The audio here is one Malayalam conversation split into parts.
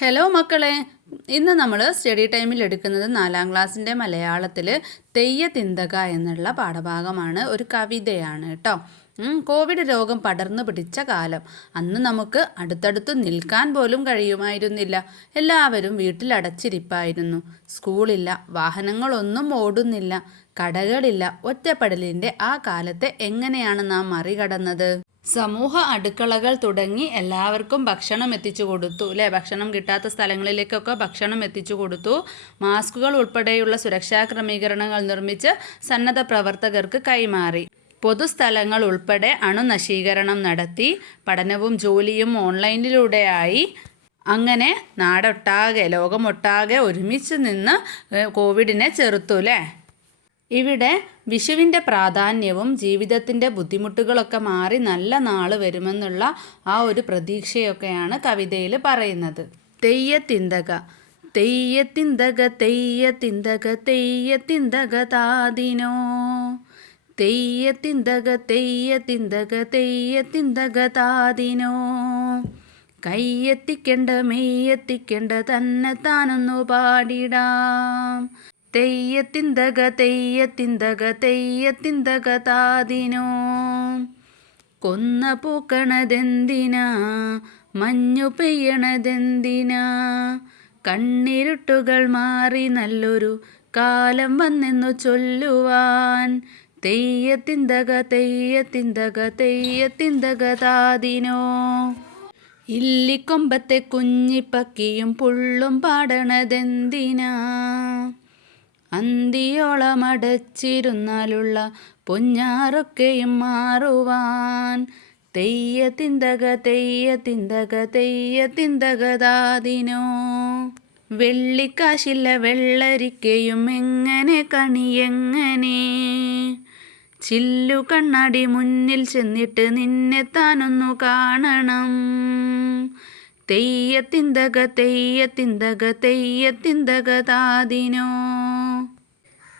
ഹലോ മക്കളെ. ഇന്ന് നമ്മൾ സ്റ്റഡി ടൈമിൽ എടുക്കുന്നത് നാലാം ക്ലാസ്സിന്റെ മലയാളത്തിൽ തെയ്യ തിന്തക എന്നുള്ള പാഠഭാഗമാണ്. ഒരു കവിതയാണ് കേട്ടോ. കോവിഡ് രോഗം പടർന്നു പിടിച്ച കാലം. അന്ന് നമുക്ക് അടുത്തടുത്ത് നിൽക്കാൻ പോലും കഴിയുമായിരുന്നില്ല. എല്ലാവരും വീട്ടിലടച്ചിരിപ്പായിരുന്നു സ്കൂളില്ല വാഹനങ്ങളൊന്നും ഓടുന്നില്ല കടകളില്ല ഒറ്റപ്പെടലിന്റെ ആ കാലത്തെ എങ്ങനെയാണ് നാം മറികടന്നത്? സമൂഹ അടുക്കളകൾ തുടങ്ങി എല്ലാവർക്കും ഭക്ഷണം എത്തിച്ചു കൊടുത്തു അല്ലേ ഭക്ഷണം കിട്ടാത്ത സ്ഥലങ്ങളിലേക്കൊക്കെ ഭക്ഷണം എത്തിച്ചു കൊടുത്തു. മാസ്കുകൾ ഉൾപ്പെടെയുള്ള സുരക്ഷാ ക്രമീകരണങ്ങൾ നിർമ്മിച്ച് സന്നദ്ധ പ്രവർത്തകർക്ക് കൈമാറി. പൊതുസ്ഥലങ്ങൾ ഉൾപ്പെടെ അണുനശീകരണം നടത്തി പഠനവും ജോലിയും ഓൺലൈനിലൂടെയായി. അങ്ങനെ നാടൊട്ടാകെ ലോകമൊട്ടാകെ ഒരുമിച്ച് നിന്ന് കോവിഡിനെ ചെറുത്തു അല്ലേ ഇവിടെ വിഷുവിന്റെ പ്രാധാന്യവും ജീവിതത്തിന്റെ ബുദ്ധിമുട്ടുകളൊക്കെ മാറി നല്ല നാൾ വരുമെന്നുള്ള ആ ഒരു പ്രതീക്ഷയൊക്കെയാണ് കവിതയിൽ പറയുന്നത്. തെയ്യത്തിന്തക തെയ്യത്തിന്തക തെയ്യത്തിന്തക തെയ്യത്തിന്തക താതിനോ തെയ്യത്തിന്തക തെയ്യത്തിന്തക തെയ്യത്തിന്തക താതിനോ കയ്യെത്തിക്കേണ്ട മെയ്യെത്തിക്കേണ്ട തന്നെ താനൊന്നു പാടിടാം. തെയ്യത്തിന്തക തെയ്യത്തിന്തക തെയ്യത്തിന്തക താതിനോ? കൊന്ന പൂക്കണതെന്തിനാ? മഞ്ഞു പെയ്യണതെന്തിനാ? കണ്ണിരുട്ടുകൾ മാറി നല്ലൊരു കാലം വന്നെന്നു ചൊല്ലുവാൻ. തെയ്യത്തിന്തക തെയ്യത്തിന്തക തെയ്യത്തിന്തക താതിനോ? ഇല്ലിക്കൊമ്പത്തെ കുഞ്ഞിപ്പക്കിയും പുള്ളും പാടണതെന്തിനാ? അന്തിയോളമടച്ചിരുന്നാലുള്ള പൊഞ്ഞാറൊക്കെയും മാറുവാൻ. തെയ്യ തിന്തക തെയ്യ തിന്തക തെയ്യ തിന്തകതാതിനോ വെള്ളിക്കാശില്ല വെള്ളരിക്കയും എങ്ങനെ കണി എങ്ങനെ? ചില്ലു കണ്ണാടി മുന്നിൽ ചെന്നിട്ട് നിന്നെ താനൊന്നു കാണണം. തെയ്യത്തിന്തക തെയ്യത്തിന്തക തെയ്യത്തിന്തക താതിനോ.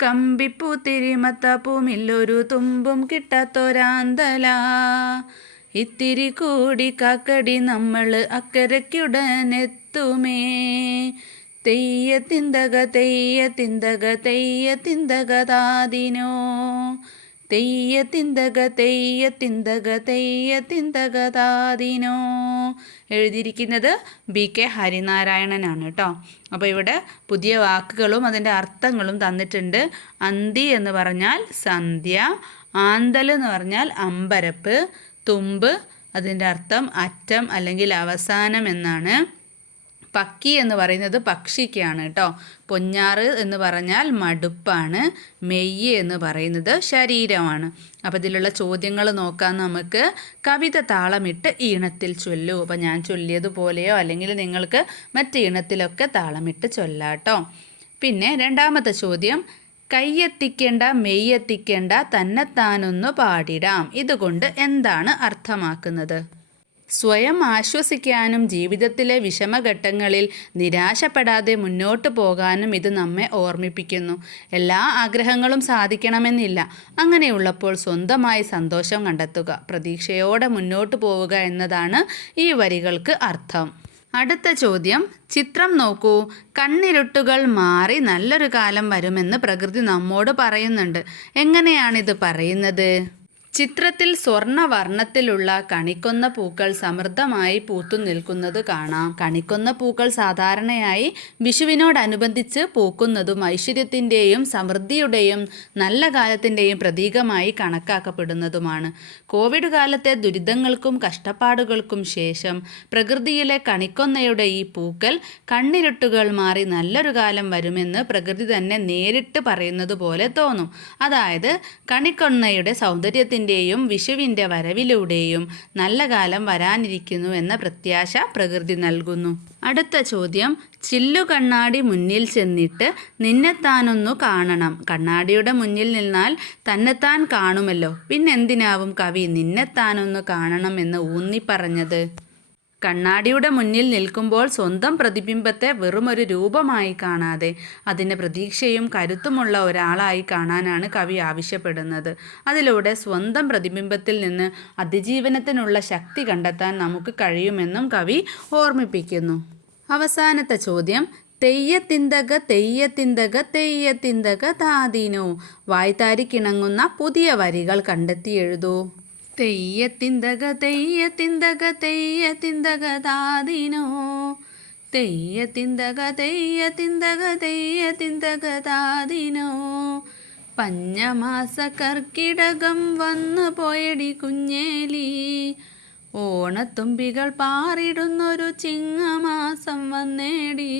കമ്പിപ്പൂ തിരിമത്തപ്പൂമില്ലൊരു തുമ്പും കിട്ടാത്തൊരാന്തല. ഇത്തിരി കൂടി കാക്കടി നമ്മൾ അക്കരയ്ക്കുടനെത്തുമേ. തെയ്യത്തിന്തക തെയ്യത്തിന്തക തെയ്യത്തിന്തക തെയ്യ തിന്തക തെയ്യ തിന്തക താതിനോ എഴുതിയിരിക്കുന്നത് ബി കെ ഹരിനാരായണനാണ് കേട്ടോ. അപ്പോൾ ഇവിടെ പുതിയ വാക്കുകളും അതിന്റെ അർത്ഥങ്ങളും തന്നിട്ടുണ്ട്. അന്തി എന്ന് പറഞ്ഞാൽ സന്ധ്യ ആന്തൽ എന്ന് പറഞ്ഞാൽ അമ്പരപ്പ് തുമ്പ് അതിന്റെ അർത്ഥം അറ്റം അല്ലെങ്കിൽ അവസാനം എന്നാണ്. പക്കി എന്ന് പറയുന്നത് പക്ഷിക്കാണ് കേട്ടോ പൊഞ്ഞാറ് എന്ന് പറഞ്ഞാൽ മടുപ്പാണ്. മെയ്യ് എന്ന് പറയുന്നത് ശരീരമാണ്. അപ്പോൾ ഇതിലുള്ള ചോദ്യങ്ങൾ നോക്കാൻ നമുക്ക് കവിത താളമിട്ട് ഈണത്തിൽ ചൊല്ലൂ. അപ്പോൾ ഞാൻ ചൊല്ലിയതുപോലെയോ അല്ലെങ്കിൽ നിങ്ങൾക്ക് മറ്റ് ഈണത്തിലൊക്കെ താളമിട്ട് ചൊല്ലാട്ടോ പിന്നെ രണ്ടാമത്തെ ചോദ്യം കൈയെത്തിക്കേണ്ട മെയ്യെത്തിക്കേണ്ട തന്നെത്താനൊന്ന് പാടിടാം. ഇതുകൊണ്ട് എന്താണ് അർത്ഥമാക്കുന്നത്? സ്വയം ആശ്വസിക്കാനും ജീവിതത്തിലെ വിഷമഘട്ടങ്ങളിൽ നിരാശപ്പെടാതെ മുന്നോട്ട് പോകാനും ഇത് നമ്മെ ഓർമ്മിപ്പിക്കുന്നു. എല്ലാ ആഗ്രഹങ്ങളും സാധിക്കണമെന്നില്ല. അങ്ങനെയുള്ളപ്പോൾ സ്വന്തമായി സന്തോഷം കണ്ടെത്തുക. പ്രതീക്ഷയോടെ മുന്നോട്ട് പോവുക എന്നതാണ് ഈ വരികൾക്ക് അർത്ഥം. അടുത്ത ചോദ്യം ചിത്രം നോക്കൂ. കണ്ണിരുട്ടുകൾ മാറി നല്ലൊരു കാലം വരുമെന്ന് പ്രകൃതി നമ്മോട് പറയുന്നുണ്ട്. എങ്ങനെയാണിത് പറയുന്നത്? ചിത്രത്തിൽ സ്വർണവർണത്തിലുള്ള കണിക്കൊന്ന പൂക്കൾ സമൃദ്ധമായി പൂത്തു നിൽക്കുന്നത് കാണാം. കണിക്കൊന്ന പൂക്കൾ സാധാരണയായി വിഷുവിനോടനുബന്ധിച്ച് പൂക്കുന്നതും ഐശ്വര്യത്തിന്റെയും സമൃദ്ധിയുടെയും നല്ല കാലത്തിന്റെയും പ്രതീകമായി കണക്കാക്കപ്പെടുന്നതുമാണ്. കോവിഡ് കാലത്തെ ദുരിതങ്ങൾക്കും കഷ്ടപ്പാടുകൾക്കും ശേഷം പ്രകൃതിയിലെ കണിക്കൊന്നയുടെ ഈ പൂക്കൽ കണ്ണിരുട്ടുകൾ മാറി നല്ലൊരു കാലം വരുമെന്ന് പ്രകൃതി തന്നെ നേരിട്ട് പറയുന്നത് പോലെ തോന്നും. അതായത് കണിക്കൊന്നയുടെ സൗന്ദര്യത്തിന്റെയും വിഷുവിന്റെ വരവിലൂടെയും നല്ല കാലം വരാനിരിക്കുന്നു എന്ന പ്രത്യാശ പ്രകൃതി നൽകുന്നു. അടുത്ത ചോദ്യം ചില്ലു കണ്ണാടി മുന്നിൽ ചെന്നിട്ട് നിന്നെത്താനൊന്നു കാണണം. കണ്ണാടിയുടെ മുന്നിൽ നിന്നാൽ തന്നെത്താൻ കാണുമല്ലോ. പിന്നെന്തിനാവും കവി നിന്നെത്താനൊന്നു കാണണം എന്ന് ഊന്നിപ്പറഞ്ഞത്? കണ്ണാടിയുടെ മുന്നിൽ നിൽക്കുമ്പോൾ സ്വന്തം പ്രതിബിംബത്തെ വെറുമൊരു രൂപമായി കാണാതെ അതിന് പ്രതീക്ഷയും കരുത്തുമുള്ള ഒരാളായി കാണാനാണ് കവി ആവശ്യപ്പെടുന്നത്. അതിലൂടെ സ്വന്തം പ്രതിബിംബത്തിൽ നിന്ന് അതിജീവനത്തിനുള്ള ശക്തി കണ്ടെത്താൻ നമുക്ക് കഴിയുമെന്നും കവി ഓർമ്മിപ്പിക്കുന്നു. അവസാനത്തെ ചോദ്യം തെയ്യത്തിന്തക തെയ്യത്തിന്തക തെയ്യത്തിന്തക താതീനോ വായ്ത്താരിക്കിണങ്ങുന്ന പുതിയ വരികൾ കണ്ടെത്തി എഴുതൂ. തെയ്യത്തിന്തക തെയ്യത്തിന്തക തെയ്യത്തിന്തക താതീനോ തെയ്യത്തിന്തക തെയ്യത്തിന്തക തെയ്യത്തിന്തക താദിനോ പഞ്ഞമാസ കർക്കിടകം വന്നു പോയടി കുഞ്ഞേലി. ഓണത്തുമ്പികൾ പാറിടുന്നൊരു ചിങ്ങമാസം വന്നേടി.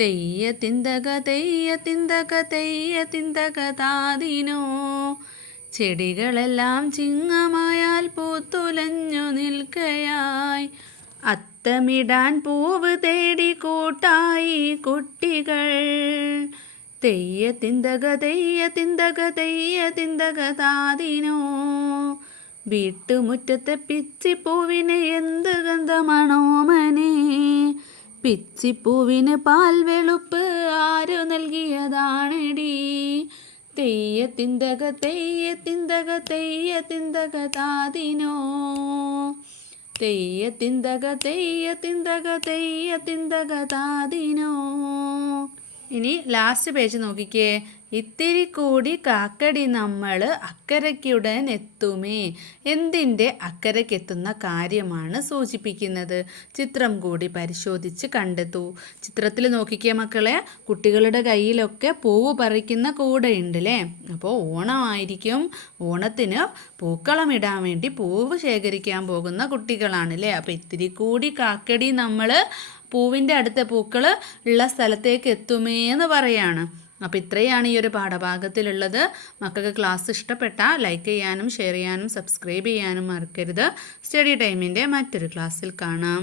തെയ്യ തിന്തക തെയ്യ തിന്തക തെയ്യ തിന്തക താതിനോ ചെടികളെല്ലാം ചിങ്ങമായാൽ പൂത്തുലഞ്ഞു നിൽക്കയായി. അത്തമിടാൻ പൂവ് തേടി കൂട്ടായി കുട്ടികൾ. തെയ്യ തിന്തക തെയ്യ തിന്തക തെയ്യ തിന്തക താതിനോ. വീട്ടുമുറ്റത്തെ പിച്ചിപ്പൂവിന് എന്ത് ഗന്ധമണോമനെ പിച്ചിപ്പൂവിന് പാൽ വെളുപ്പ് ആരു നൽകിയതാണെടി. തെയ്യ തിന്തക തെയ്യ തിന്തക തെയ്യ തിന്തക താതിനോ? തെയ്യ തിന്തക തെയ്യ തിന്തക തെയ്യ തിന്തക താതിനോ? ഇനി ലാസ്റ്റ് പേജ് നോക്കിക്കേ. ഇത്തിരി കൂടി കാക്കടി നമ്മൾ അക്കരയ്ക്കുടൻ എത്തുമേ. എന്തിന്റെ അക്കരയ്ക്കെത്തുന്ന കാര്യമാണ് സൂചിപ്പിക്കുന്നത്. ചിത്രം കൂടി പരിശോധിച്ച് കണ്ടെത്തൂ. ചിത്രത്തിൽ നോക്കിക്കേ മക്കളെ കുട്ടികളുടെ കയ്യിലൊക്കെ പൂവ് പറിക്കുന്ന കൂടെയുണ്ട് അപ്പോൾ ഓണമായിരിക്കും. ഓണത്തിന് പൂക്കളം ഇടാൻ വേണ്ടി പൂവ് ശേഖരിക്കാൻ പോകുന്ന കുട്ടികളാണല്ലേ? അപ്പോൾ ഇത്തിരി കൂടി കാക്കടി നമ്മൾ പൂവിന്റെ അടുത്ത പൂക്കൾ ഉള്ള സ്ഥലത്തേക്ക് എത്തുമേ എന്ന് പറയാണ്. അപ്പോൾ ഇത്രയാണ് ഈ ഒരു പാഠഭാഗത്തിലുള്ളത്. മക്കൾക്ക് ക്ലാസ് ഇഷ്ടപ്പെട്ട ലൈക്ക് ചെയ്യാനും ഷെയർ ചെയ്യാനും സബ്സ്ക്രൈബ് ചെയ്യാനും മറക്കരുത്. സ്റ്റഡി ടൈമിന്റെ മറ്റൊരു ക്ലാസ്സിൽ കാണാം.